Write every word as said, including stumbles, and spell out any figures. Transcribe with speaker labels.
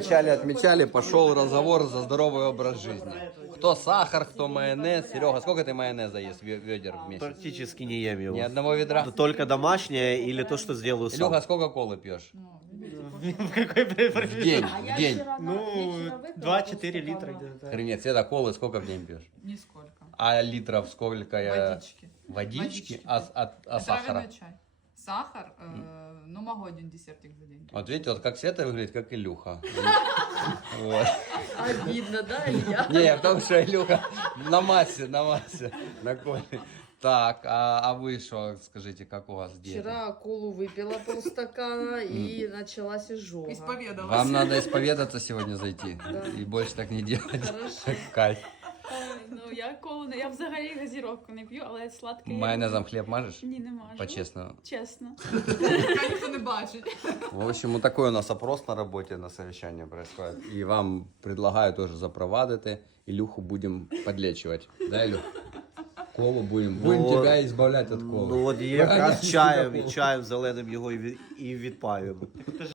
Speaker 1: отмечали, отмечали, пошел разговор за здоровый образ жизни. Кто сахар, кто майонез. Серега, сколько ты майонеза ест ведер в месяц?
Speaker 2: Практически не ем его.
Speaker 1: Ни одного ведра?
Speaker 2: Только домашнее или то, что сделаю сам.
Speaker 1: Илюха, сколько колы пьешь?
Speaker 2: В какой
Speaker 1: В день, в день.
Speaker 2: Ну, два-четыре литра где-то.
Speaker 1: Хренец, это колы сколько в день пьешь?
Speaker 3: Нисколько.
Speaker 1: А литров сколько? я-
Speaker 3: Водички.
Speaker 1: Водички? А, а, а сахара?
Speaker 3: Травяной чай. Сахар, э, ну могу один десертик за день.
Speaker 1: Вот видите, вот как Света выглядит, как Илюха. Вот.
Speaker 4: Обидно, да, Илья?
Speaker 1: Не, в том, что Илюха на массе, на массе, на коле. Так, а, а вы что, скажите, как у вас диета?
Speaker 4: Вчера колу выпила полстакана и началась изжога.
Speaker 3: Исповедовалась.
Speaker 1: Вам надо исповедаться сегодня зайти и больше так не делать.
Speaker 4: Хорошо.
Speaker 1: Кайф.
Speaker 5: Ну, я колу не... Я взагалі газіровку не п'ю, але сладке я...
Speaker 1: Майонезом хлеб мажешь?
Speaker 5: Ні, не мажу.
Speaker 1: По-честному.
Speaker 5: Чесно.
Speaker 3: Хай ніхто не бачить.
Speaker 1: В общем, вот такой у нас опрос на работе, на совещании происходит. И вам предлагаю тоже запровадити. Илюху будем подлечивать. Да, Илюх? Колу будем. Будем
Speaker 2: Ну,
Speaker 1: тебя избавлять от колы.
Speaker 2: Ну от якраз чаєм, чаєм зеленим його і від- і відпаюємо.